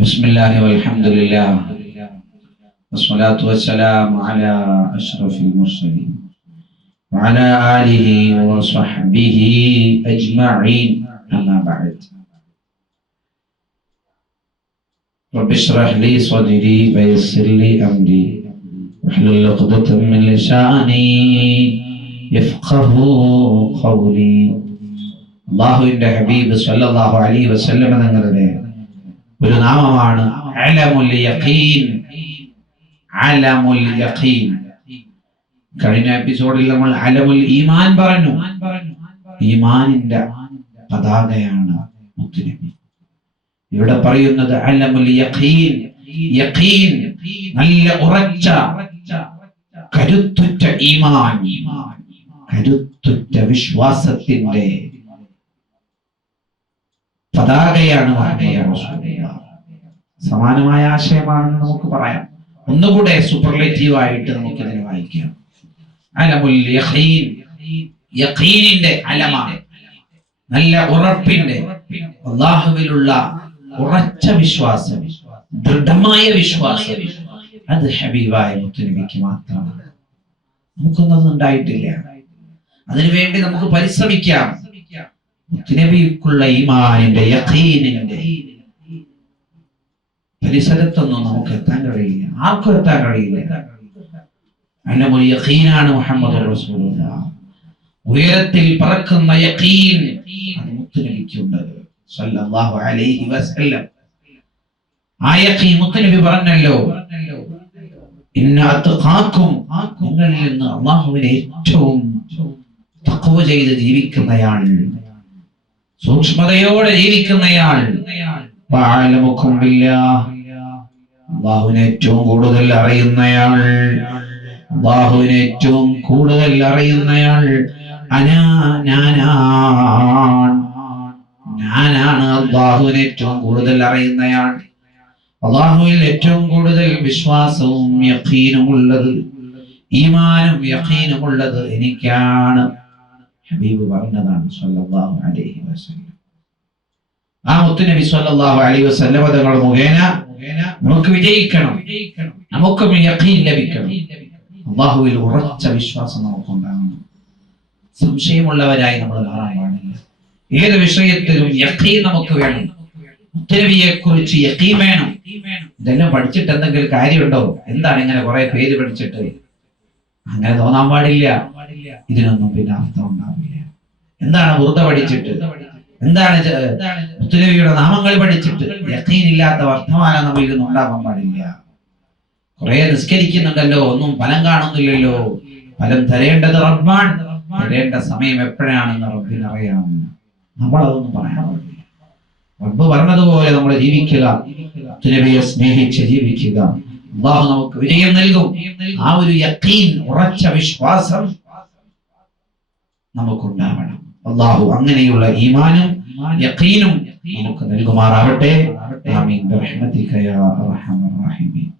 بسم الله والحمد لله والصلاة والسلام على أشرف المرسلين وعلى آله وصحبه أجمعين أما بعد رب اشرح لي صدري ويسر لي أمري واحلل عقدة من لساني يفقه قولي അള്ളാഹുവിന്റെ ഹബീബ് സല്ലല്ലാഹു അലൈഹി വസല്ലം തങ്ങളുടെ ഒരു നാമമാണ്. കഴിഞ്ഞ എപ്പിസോഡിൽ നമ്മൾ അലമുൽ ഈമാൻ പറഞ്ഞു. ഈമാനിന്റെ പതാകയാണ് മുത്തുനബി. ഇവിടെ പറയുന്നത് അലമുൽ യഖീൻ. യഖീൻ നല്ല ഉറച്ച കരുത്തുറ്റ ഈമാൻ. കരുത്തുറ്റ വിശ്വാസത്തിന്റെ പതാകയാണ് റസൂലുള്ളാഹ്. സമാനമായ ആശയമാണെന്ന് നമുക്ക് പറയാം. ഒന്നുകൂടെ സൂപ്പർലേറ്റീവ് ആയിട്ട് നമുക്ക് ഇതിനെ വായിക്കാം. അലമുൽ യഖീനിന്റെ അലമാണ് നല്ല ഉറപ്പിന്റെ അള്ളാഹുവിലുള്ള ഉറച്ച വിശ്വാസം ദൃഢമായ വിശ്വാസം. അത് ഹബീബായ മുത്തുനബിക്ക് മാത്രമാണ്. നമുക്കൊന്നും ഉണ്ടായിട്ടില്ല. അതിനുവേണ്ടി നമുക്ക് പരിശ്രമിക്കാം. മുത്തുനബിക്കുള്ള ഈമാനിന്റെ യഖീനിന്റെ പരിസരത്തൊന്നും നമുക്ക് എത്താൻ കഴിയില്ല. ആർക്കും എത്താൻ കഴിയില്ല. അതിന്റെ മൊഴി യഖീനാണ് മുഹമ്മദ് ഉയരത്തിൽ പറക്കുന്ന യഖീൻ അത് സല്ലല്ലാഹു അലൈഹി വസല്ലം. ആ പറഞ്ഞല്ലോ ജീവിക്കുന്നയാൾ സൂക്ഷ്മതയോടെ ജീവിക്കുന്നയാൾ. അള്ളാഹുവിനെ ഏറ്റവും കൂടുതൽ അറിയുന്നയാൾ. അള്ളാഹുവിനെ ഏറ്റവും കൂടുതൽ അറിയുന്നയാൾ അനാ ഞാനാണ് ഞാനാണ് അള്ളാഹുവിനെ ഏറ്റവും കൂടുതൽ അറിയുന്നയാൾ. അള്ളാഹുവിൽ ഏറ്റവും കൂടുതൽ വിശ്വാസവും യഖീനും ഉള്ളത് ഈമാനും യഖീനും ഉള്ളത് എനിക്കാണ്. ഹബീബ് പറഞ്ഞതാണ് സല്ലല്ലാഹു അലൈഹി വസല്ലം. ആ മുത്തുനബി സല്ലല്ലാഹു അലൈഹി വസല്ലം തങ്ങൾ മുഖേന നമുക്ക് വിജയിക്കണം. നമുക്ക് ലഭിക്കണം. അള്ളാഹുവിൽ ഉറച്ച വിശ്വാസം നമുക്കുണ്ടാകണം. സംശയമുള്ളവരായി നമ്മൾ മാറാൻ ഏത് വിഷയത്തിലും യഖീൻ നമുക്ക് വേണം. ഉത്തരവിയെ കുറിച്ച് യഖീൻ വേണം. ഇതെല്ലാം പഠിച്ചിട്ട് എന്തെങ്കിലും കാര്യമുണ്ടോ? എന്താണ് ഇങ്ങനെ കുറെ പേര് പഠിച്ചിട്ട്? അങ്ങനെ തോന്നാൻ പാടില്ല. ഇതിനൊന്നും പിന്നെ അർത്ഥം ഉണ്ടാവില്ല. എന്താണ് വൃത പഠിച്ചിട്ട്? എന്താണ് മുത്തുനബിയുടെ നാമങ്ങൾ പഠിച്ചിട്ട് യക്കീനില്ലാത്ത വർത്തമാനം നമ്മളിൽ നിന്ന് ഉണ്ടാവാൻ പാടില്ല. കുറെ നിസ്കരിക്കുന്നുണ്ടല്ലോ ഒന്നും ഫലം കാണുന്നില്ലല്ലോ. ഫലം തരേണ്ടത് റബ്ബാൻ തരേണ്ട സമയം എപ്പോഴാണെന്ന് റബ്ബിന് അറിയാം. നമ്മളതൊന്നും പറയാൻ പാടില്ല. റബ്ബ് പറഞ്ഞതുപോലെ നമ്മൾ ജീവിക്കുക മുത്തുനബിയെ സ്നേഹിച്ച് ജീവിക്കുക. അള്ളാഹു നമുക്ക് വിജയം നൽകും. ആ ഒരു യക്കീൻ ഉറച്ച വിശ്വാസം നമുക്കുണ്ടാവണം. അള്ളാഹു അങ്ങനെയുള്ള ഈമാനും യഖീനും നമുക്ക് നൽകുമാറാവട്ടെ. ആമീൻ. ബിറഹ്മതിക യാ അർഹമർ റഹീമീൻ.